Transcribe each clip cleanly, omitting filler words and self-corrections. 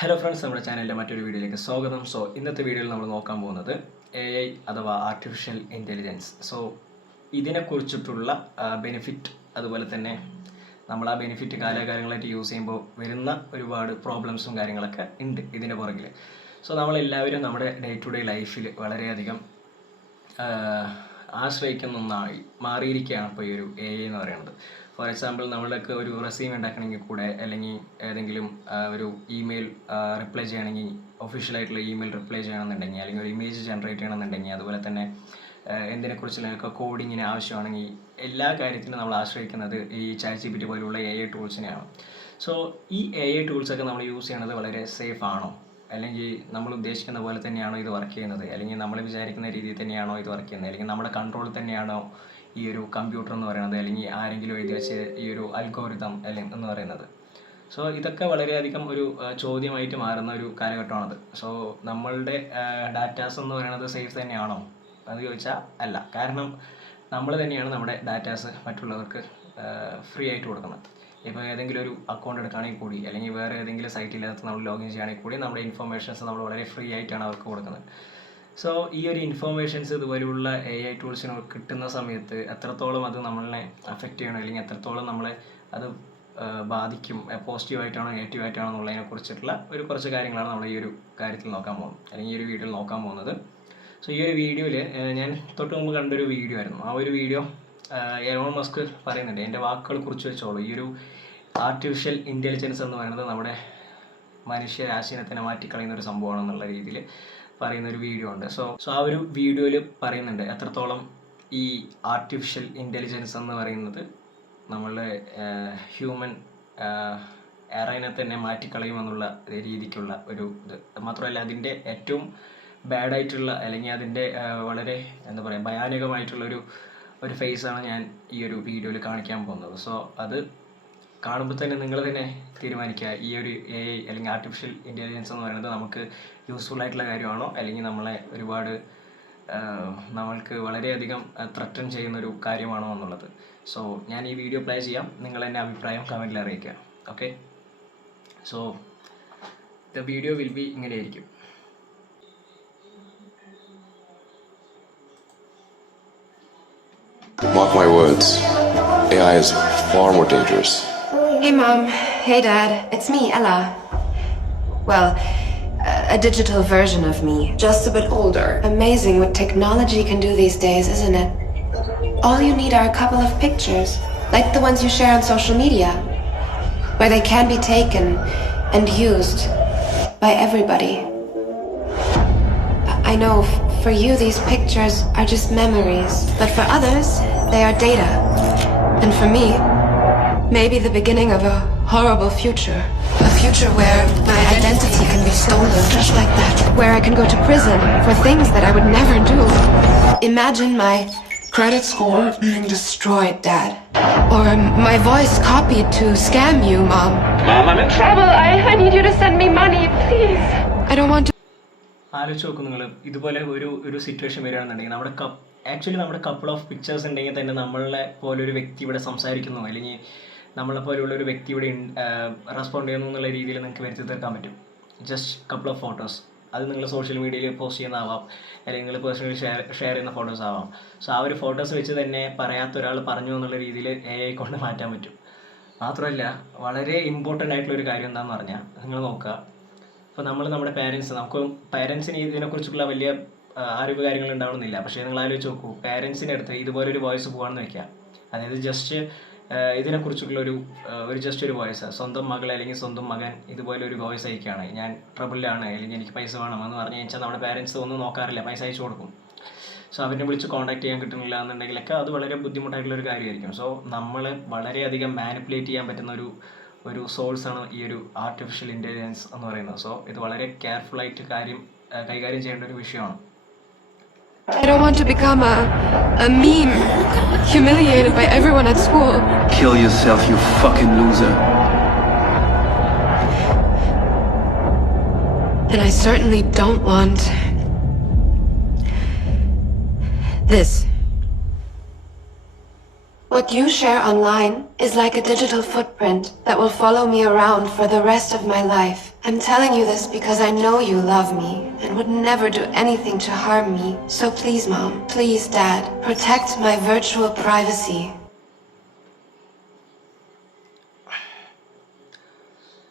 Hello friends, നമ്മുടെ ചാനലിൻ്റെ മറ്റൊരു വീഡിയോയിലേക്ക് സ്വാഗതം. ഇന്നത്തെ വീഡിയോയിൽ നമ്മൾ നോക്കാൻ പോകുന്നത് AI അഥവാ ആർട്ടിഫിഷ്യൽ ഇൻ്റലിജൻസ്. ഇതിനെക്കുറിച്ചിട്ടുള്ള ബെനിഫിറ്റ്, അതുപോലെ തന്നെ നമ്മൾ ആ ബെനിഫിറ്റ് കാലാകാലങ്ങളായിട്ട് യൂസ് ചെയ്യുമ്പോൾ വരുന്ന ഒരുപാട് പ്രോബ്ലംസും കാര്യങ്ങളൊക്കെ ഉണ്ട് ഇതിൻ്റെ പുറകിൽ. നമ്മളെല്ലാവരും നമ്മുടെ ഡേ ടു ഡേ ലൈഫിൽ വളരെയധികം ആശ്രയിക്കുന്ന ഒന്നായി മാറിയിരിക്കുകയാണ് ഇപ്പോൾ ഈ ഒരു AI എന്ന് പറയുന്നത്. ഫോർ എക്സാമ്പിൾ, നമ്മളൊക്കെ ഒരു റെസ്യൂം ഉണ്ടാക്കണമെങ്കിൽ കൂടെ, അല്ലെങ്കിൽ ഏതെങ്കിലും ഒരു ഇമെയിൽ റിപ്ലൈ ചെയ്യണമെങ്കിൽ, ഒഫീഷ്യലായിട്ടുള്ള ഇമെയിൽ റിപ്ലൈ ചെയ്യണമെന്നുണ്ടെങ്കിൽ, അല്ലെങ്കിൽ ഒരു ഇമേജ് ജനറേറ്റ് ചെയ്യണമെന്നുണ്ടെങ്കിൽ, അതുപോലെ തന്നെ എന്തിനെക്കുറിച്ചുള്ള കോഡിങ്ങിന് ആവശ്യമാണെങ്കിൽ, എല്ലാ കാര്യത്തിനും നമ്മൾ ആശ്രയിക്കുന്നത് ഈ ChatGPT പോലുള്ള AI ടൂൾസിനെയാണ്. ഈ AI ടൂൾസൊക്കെ നമ്മൾ യൂസ് ചെയ്യണത് വളരെ സേഫ് ആണോ, അല്ലെങ്കിൽ നമ്മൾ ഉദ്ദേശിക്കുന്ന പോലെ തന്നെയാണോ ഇത് വർക്ക് ചെയ്യുന്നത്, അല്ലെങ്കിൽ നമ്മൾ വിചാരിക്കുന്ന രീതിയിൽ തന്നെയാണോ ഇത് വർക്ക് ചെയ്യുന്നത്, അല്ലെങ്കിൽ നമ്മുടെ കൺട്രോൾ തന്നെയാണോ ഈ ഒരു കമ്പ്യൂട്ടർ എന്ന് പറയുന്നത്, അല്ലെങ്കിൽ ആരെങ്കിലും എഴുതി വെച്ച് ഈ ഒരു അൽഗോരിതം എന്ന് പറയുന്നത്. ഇതൊക്കെ വളരെയധികം ഒരു ചോദ്യമായിട്ട് മാറുന്ന ഒരു കാലഘട്ടമാണത്. നമ്മളുടെ ഡാറ്റാസ് എന്ന് പറയുന്നത് സേഫ് തന്നെയാണോ എന്ന് ചോദിച്ചാൽ അല്ല. കാരണം നമ്മൾ തന്നെയാണ് നമ്മുടെ ഡാറ്റാസ് മറ്റുള്ളവർക്ക് ഫ്രീ ആയിട്ട് കൊടുക്കുന്നത്. ഇപ്പോൾ ഏതെങ്കിലും ഒരു അക്കൗണ്ട് എടുക്കുകയാണെങ്കിൽ കൂടി, അല്ലെങ്കിൽ വേറെ ഏതെങ്കിലും സൈറ്റിനകത്ത് നമ്മൾ ലോഗിൻ ചെയ്യുകയാണെങ്കിൽ കൂടി, നമ്മുടെ ഇൻഫർമേഷൻസ് നമ്മൾ വളരെ ഫ്രീ ആയിട്ടാണ് അവർക്ക് കൊടുക്കുന്നത്. ഈ ഒരു ഇൻഫർമേഷൻസ് ഇതുപോലെയുള്ള AI ടൂൾസിന് കിട്ടുന്ന സമയത്ത് എത്രത്തോളം അത് നമ്മളെ അഫക്റ്റ് ചെയ്യണം, അല്ലെങ്കിൽ എത്രത്തോളം നമ്മളെ അത് ബാധിക്കും, പോസിറ്റീവായിട്ടാണോ നെഗറ്റീവായിട്ടാണോ എന്നുള്ളതിനെ കുറിച്ചിട്ടുള്ള കുറച്ച് കാര്യങ്ങളാണ് നമ്മൾ ഈ ഒരു കാര്യത്തിൽ നോക്കാൻ പോകുന്നത്, അല്ലെങ്കിൽ ഈ ഒരു വീഡിയോയിൽ നോക്കാൻ പോകുന്നത്. ഈ ഒരു വീഡിയോയിൽ ഞാൻ തൊട്ട് മുമ്പ് കണ്ടൊരു വീഡിയോ ആയിരുന്നു. ആ ഒരു വീഡിയോ എലോൺ മസ്ക് പറയുന്നുണ്ട്, എൻ്റെ വാക്കുകൾ കുറിച്ച് വെച്ചോളൂ, ഈ ഒരു ആർട്ടിഫിഷ്യൽ ഇൻ്റലിജൻസ് എന്ന് പറയുന്നത് നമ്മുടെ മനുഷ്യരാശിനെ തന്നെ മാറ്റിക്കളയുന്ന ഒരു സംഭവമാണെന്നുള്ള രീതിയിൽ പറയുന്നൊരു വീഡിയോ ഉണ്ട്. ആ ഒരു വീഡിയോയിൽ പറയുന്നുണ്ട് എത്രത്തോളം ഈ ആർട്ടിഫിഷ്യൽ ഇൻ്റലിജൻസ് എന്ന് പറയുന്നത് നമ്മളുടെ ഹ്യൂമൻ എറയിനെ തന്നെ മാറ്റിക്കളയുമെന്നുള്ള രീതിക്കുള്ള ഒരു ഇത്. മാത്രമല്ല, അതിൻ്റെ ഏറ്റവും ബാഡായിട്ടുള്ള, അല്ലെങ്കിൽ അതിൻ്റെ വളരെ എന്താ പറയുക, ഭയാനകമായിട്ടുള്ളൊരു ഫേസാണ് ഞാൻ ഈ ഒരു വീഡിയോയിൽ കാണിക്കാൻ പോകുന്നത്. അത് കാണുമ്പോൾ തന്നെ നിങ്ങൾ തന്നെ തീരുമാനിക്കുക, ഈ ഒരു AI അല്ലെങ്കിൽ ആർട്ടിഫിഷ്യൽ ഇൻ്റലിജൻസ് എന്ന് പറയുന്നത് നമുക്ക് യൂസ്ഫുൾ ആയിട്ടുള്ള കാര്യമാണോ, അല്ലെങ്കിൽ നമ്മളെ ഒരുപാട് നമ്മൾക്ക് വളരെയധികം ത്രട്ടൺ ചെയ്യുന്നൊരു കാര്യമാണോ എന്നുള്ളത്. ഞാൻ ഈ വീഡിയോ പ്ലേ ചെയ്യാം, നിങ്ങൾ എൻ്റെ അഭിപ്രായം കമൻറ്റിൽ അറിയിക്കുക. Okay, the video will be ഇങ്ങനെയായിരിക്കും. Mark my words, AI is far more dangerous. Hey Mom, hey Dad, it's me, Ella. Well, a digital version of me, just a bit older. Amazing what technology can do these days, isn't it? All you need are a couple of pictures, like the ones you share on social media, where they can be taken and used by everybody. I know for you these pictures are just memories, but for others, they are data. And for me, maybe the beginning of a horrible future. A future where my identity can be stolen just like that. Where I can go to prison for things that I would never do. Imagine my credit score being destroyed, Dad. Or my voice copied to scam you, Mom. Mom, I'm in trouble. I need you to send me money, please. I don't want to. ആലോചിച്ച് നോക്കും നിങ്ങൾ, ഇതുപോലെ ഒരു situation വരികയാണെന്നുണ്ടെങ്കിൽ, നമ്മുടെ couple of pictures ഉണ്ടെങ്കിൽ തന്നെ നമ്മളെ പോലൊരു വ്യക്തി ഇവിടെ സംസാരിക്കുന്നു, അല്ലെങ്കിൽ നമ്മളെ പോലെയുള്ള ഒരു വ്യക്തി ഇവിടെ റെസ്പോണ്ട് ചെയ്യുന്നു എന്നുള്ള രീതിയിൽ നിങ്ങൾക്ക് വരുത്തി തീർക്കാൻ പറ്റും. ജസ്റ്റ് കപ്പിൾ ഓഫ് ഫോട്ടോസ്, അത് നിങ്ങൾ സോഷ്യൽ മീഡിയയിൽ പോസ്റ്റ് ചെയ്യുന്നതാവാം, അല്ലെങ്കിൽ നിങ്ങൾ പേഴ്സണലി ഷെയർ ചെയ്യുന്ന ഫോട്ടോസ് ആവാം. ആ ഒരു ഫോട്ടോസ് വെച്ച് തന്നെ പറയാത്ത ഒരാൾ പറഞ്ഞു എന്നുള്ള രീതിയിൽ AI കൊണ്ട് മാറ്റാൻ പറ്റും. മാത്രമല്ല, വളരെ ഇമ്പോർട്ടൻ്റ് ആയിട്ടുള്ളൊരു കാര്യം എന്താണെന്ന് പറഞ്ഞാൽ, നിങ്ങൾ നോക്കുക, ഇപ്പോൾ നമ്മുടെ പേരൻസിന് ഇതിനെക്കുറിച്ചുള്ള വലിയ അറിവ് കാര്യങ്ങൾ ഉണ്ടാവണമെന്നില്ല. പക്ഷേ നിങ്ങൾ ആലോചിച്ച് നോക്കൂ, പേരൻസിൻ്റെ അടുത്ത് ഇതുപോലൊരു വോയിസ് പോകാമെന്ന് വയ്ക്കുക. അതായത് ജസ്റ്റ് ഇതിനെക്കുറിച്ചുള്ള ഒരു വോയിസ്, സ്വന്തം മകൾ അല്ലെങ്കിൽ സ്വന്തം മകൻ ഇതുപോലെ ഒരു വോയിസ് അയക്കുകയാണ്, ഞാൻ ട്രബിളിലാണ്, അല്ലെങ്കിൽ എനിക്ക് പൈസ വേണമെന്ന് പറഞ്ഞു കഴിഞ്ഞാൽ നമ്മുടെ പേരൻസ് ഒന്നും നോക്കാറില്ല, പൈസ അയച്ചു കൊടുക്കും. അവരെ വിളിച്ച് കോൺടാക്ട് ചെയ്യാൻ കിട്ടുന്നില്ല എന്നുണ്ടെങ്കിലൊക്കെ അത് വളരെ ബുദ്ധിമുട്ടായിട്ടുള്ളൊരു കാര്യമായിരിക്കും. നമ്മൾ വളരെയധികം മാനിപ്പുലേറ്റ് ചെയ്യാൻ പറ്റുന്ന ഒരു സോഴ്സാണ് ഈ ഒരു ആർട്ടിഫിഷ്യൽ ഇൻ്റലിജൻസ് എന്ന് പറയുന്നത്. ഇത് വളരെ കെയർഫുള്ളായിട്ട് കൈകാര്യം ചെയ്യേണ്ട ഒരു വിഷയമാണ്. I don't want to become a meme, humiliated by everyone at school. Kill yourself, you fucking loser. And I certainly don't want this. What you share online is like a digital footprint that will follow me around for the rest of my life I'm telling you this because I know you love me and would never do anything to harm me. So please, Mom, please, Dad, protect my virtual privacy.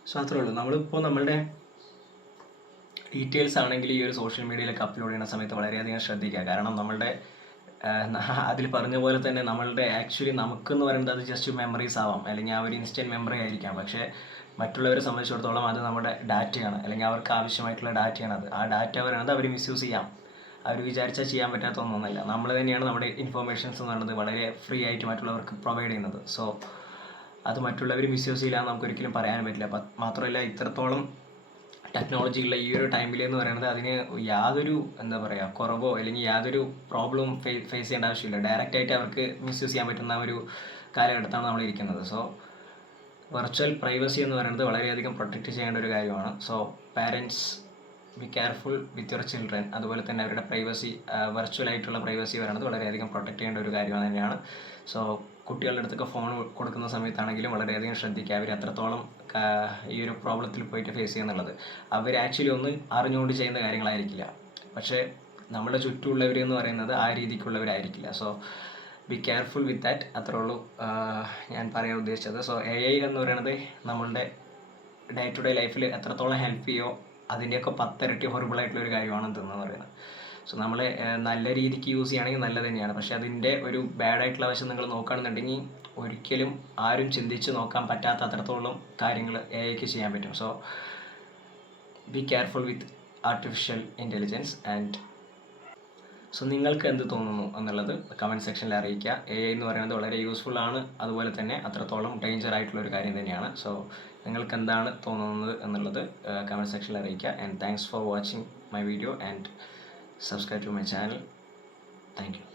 So അത്രേ ഉള്ളൂ. നമ്മളിപ്പോൾ നമ്മളുടെ details ആണെങ്കിൽ ഈ ഒരു social മീഡിയയിലൊക്കെ upload ചെയ്യുന്ന സമയത്ത് വളരെയധികം ശ്രദ്ധിക്കുക. കാരണം നമ്മളുടെ അതിൽ പറഞ്ഞ പോലെ തന്നെ നമ്മളുടെ ആക്ച്വലി നമുക്കെന്ന് പറയുന്നത് അത് ജസ്റ്റ് മെമ്മറീസ് ആവാം, അല്ലെങ്കിൽ ആ ഒരു ഇൻസ്റ്റൻറ്റ് മെമ്മറി ആയിരിക്കാം. പക്ഷേ മറ്റുള്ളവരെ സംബന്ധിച്ചിടത്തോളം അത് നമ്മുടെ ഡാറ്റയാണ്, അല്ലെങ്കിൽ അവർക്ക് ആവശ്യമായിട്ടുള്ള ഡാറ്റയാണ്. അത് ആ ഡാറ്റ പറയുന്നത് അവർ മിസ്യൂസ് ചെയ്യാം. അവർ വിചാരിച്ചാൽ ചെയ്യാൻ പറ്റാത്ത ഒന്നൊന്നുമല്ല. നമ്മൾ തന്നെയാണ് നമ്മുടെ ഇൻഫോർമേഷൻസ് എന്ന് പറയുന്നത് വളരെ ഫ്രീ ആയിട്ട് മറ്റുള്ളവർക്ക് പ്രൊവൈഡ് ചെയ്യുന്നത്. സോ അത് മറ്റുള്ളവർ മിസ്യൂസ് ചെയ്യില്ലാന്ന് നമുക്കൊരിക്കലും പറയാനും പറ്റില്ല. മാത്രമല്ല, ഇത്രത്തോളം ടെക്നോളജിയുള്ള ഈ ഒരു ടൈമിൽ എന്ന് പറയുന്നത് അതിന് യാതൊരു എന്താ പറയുക കുറവോ അല്ലെങ്കിൽ യാതൊരു പ്രോബ്ലവും ഫേസ് ചെയ്യേണ്ട ആവശ്യമില്ല. ഡയറക്റ്റായിട്ട് അവർക്ക് മിസ്യൂസ് ചെയ്യാൻ പറ്റുന്ന ഒരു കാലഘട്ടത്താണ് നമ്മൾ ഇരിക്കുന്നത്. സോ വെർച്വൽ പ്രൈവസി എന്ന് പറയുന്നത് വളരെയധികം പ്രൊട്ടക്റ്റ് ചെയ്യേണ്ട ഒരു കാര്യമാണ്. So parents B careful with your children. അതുപോലെ തന്നെ അവരുടെ പ്രൈവസി, വെർച്വലായിട്ടുള്ള പ്രൈവസി പറയുന്നത് വളരെയധികം പ്രൊട്ടക്റ്റ് ചെയ്യേണ്ട ഒരു കാര്യമാണ് തന്നെയാണ്. സോ കുട്ടികളുടെ അടുത്തൊക്കെ ഫോൺ കൊടുക്കുന്ന സമയത്താണെങ്കിലും വളരെയധികം ശ്രദ്ധിക്കുക. അവർ അത്രത്തോളം ഈ ഒരു പ്രോബ്ലത്തിൽ പോയിട്ട് ഫേസ് ചെയ്യുന്നുള്ളത് അവർ ആക്ച്വലി ഒന്നും അറിഞ്ഞുകൊണ്ട് ചെയ്യുന്ന കാര്യങ്ങളായിരിക്കില്ല. പക്ഷേ നമ്മുടെ ചുറ്റുമുള്ളവർ എന്ന് പറയുന്നത് ആ രീതിക്കുള്ളവരായിരിക്കില്ല. So be careful with that. അത്രേ ഉള്ളൂ ഞാൻ പറയാൻ ഉദ്ദേശിച്ചത്. സോ AI എന്ന് പറയുന്നത് നമ്മളുടെ ഡേ ടു ഡേ ലൈഫിൽ എത്രത്തോളം ഹെൽപ്പ് ചെയ്യുമോ അതിൻ്റെയൊക്കെ 10 ഇരട്ടി ഹൊറിബിളായിട്ടുള്ളൊരു കാര്യമാണ് ഇതെന്ന് പറയുന്നത്. സോ നമ്മൾ നല്ല രീതിക്ക് യൂസ് ചെയ്യുകയാണെങ്കിൽ നല്ലത് തന്നെയാണ്. പക്ഷേ അതിൻ്റെ ഒരു ബാഡായിട്ടുള്ള വശം നിങ്ങൾ നോക്കുകയാണെന്നുണ്ടെങ്കിൽ ഒരിക്കലും ആരും ചിന്തിച്ച് നോക്കാൻ പറ്റാത്ത അത്രത്തോളം കാര്യങ്ങൾ AIക്ക് ചെയ്യാൻ പറ്റും. So be careful with artificial intelligence. And so നിങ്ങൾക്ക് എന്ത് തോന്നുന്നു എന്നുള്ളത് കമൻറ്റ് സെക്ഷനിൽ അറിയിക്കുക. AI എന്ന് പറയുന്നത് വളരെ യൂസ്ഫുൾ ആണ്, അതുപോലെ തന്നെ അത്രത്തോളം ഡേഞ്ചർ ആയിട്ടുള്ളൊരു കാര്യം തന്നെയാണ്. സോ നിങ്ങൾക്ക് എന്താണ് തോന്നുന്നത് എന്നുള്ളത് കമൻറ്റ് സെക്ഷനിൽ അറിയിക്കുക. And thanks for watching my video and subscribe to my channel. Thank you.